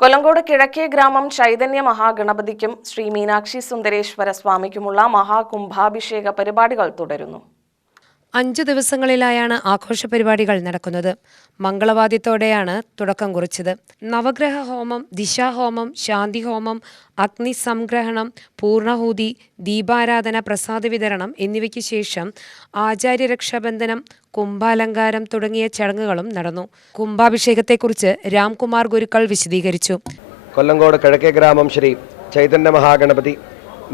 കൊല്ലങ്കോട് കിഴക്കേ ഗ്രാമം ചൈതന്യ മഹാഗണപതിക്കും ശ്രീ മീനാക്ഷി സുന്ദരേശ്വര സ്വാമിക്കുമുള്ള മഹാകുംഭാഭിഷേക പരിപാടികൾ തുടരുന്നു. അഞ്ചു ദിവസങ്ങളിലായാണ് ആഘോഷ പരിപാടികൾ നടക്കുന്നത്. മംഗളവാദ്യത്തോടെയാണ് തുടക്കം കുറിച്ചത്. നവഗ്രഹ ഹോമം ദിശാഹോമം ശാന്തിഹോമം അഗ്നി സംഗ്രഹണം പൂർണഹൂതി ദീപാരാധന പ്രസാദ വിതരണം എന്നിവയ്ക്ക് ശേഷം ആചാര്യരക്ഷാബന്ധനം കുംഭാലങ്കാരം തുടങ്ങിയ ചടങ്ങുകളും നടന്നു. കുംഭാഭിഷേകത്തെക്കുറിച്ച് രാംകുമാർ ഗുരുക്കൾ വിശദീകരിച്ചു. കൊല്ലങ്കോട് കിഴക്കേ ഗ്രാമം ശ്രീ ചൈതന്യ മഹാഗണപതി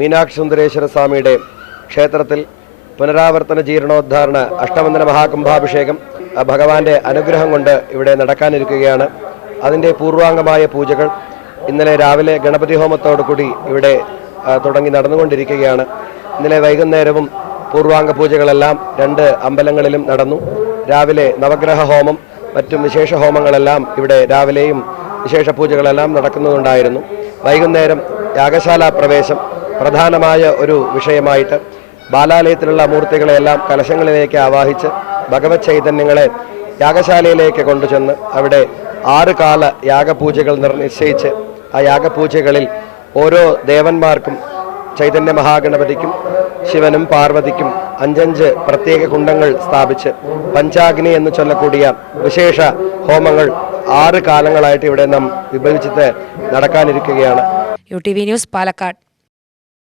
മീനാക്ഷി സുന്ദരേശ്വര സ്വാമിയുടെ ക്ഷേത്രത്തിൽ പുനരാവർത്തന ജീർണോദ്ധാരണ അഷ്ടമന്ദന മഹാകുംഭാഭിഷേകം ഭഗവാന്റെ അനുഗ്രഹം കൊണ്ട് ഇവിടെ നടക്കാനിരിക്കുകയാണ്. അതിന്റെ പൂർവാംഗമായ പൂജകൾ ഇന്നലെ രാവിലെ ഗണപതി ഹോമത്തോടു കൂടി ഇവിടെ തുടങ്ങി നടന്നുകൊണ്ടിരിക്കുകയാണ്. ഇന്നലെ വൈകുന്നേരവും പൂർവാംഗ പൂജകളെല്ലാം രണ്ട് അമ്പലങ്ങളിലും നടന്നു. രാവിലെ നവഗ്രഹ ഹോമം മറ്റും വിശേഷ ഹോമങ്ങളെല്ലാം ഇവിടെ രാവിലെയും വിശേഷ പൂജകളെല്ലാം നടക്കുന്നുണ്ടായിരുന്നു വൈകുന്നേരം യാഗശാല പ്രവേശം പ്രധാനമായ ഒരു വിഷയമായിട്ട് ബാലാലയത്തിലുള്ള മൂർത്തികളെയെല്ലാം കലശങ്ങളിലേക്ക് ആവാഹിച്ച് ഭഗവത് ചൈതന്യങ്ങളെ യാഗശാലയിലേക്ക് കൊണ്ടുചെന്ന് അവിടെ ആറ് കാല യാഗപൂജകൾ നിശ്ചയിച്ച് ആ യാഗപൂജകളിൽ ഓരോ ദേവന്മാർക്കും ചൈതന്യ മഹാഗണപതിക്കും ശിവനും പാർവതിക്കും അഞ്ചഞ്ച് പ്രത്യേക കുണ്ടങ്ങൾ സ്ഥാപിച്ച് പഞ്ചാഗ്നി എന്ന് ചൊല്ലക്കൂടിയ വിശേഷ ഹോമങ്ങൾ ആറ് കാലങ്ങളായിട്ട് ഇവിടെ നാം വിഭജിച്ചിട്ട് നടക്കാനിരിക്കുകയാണ്. U T V news Palakkad.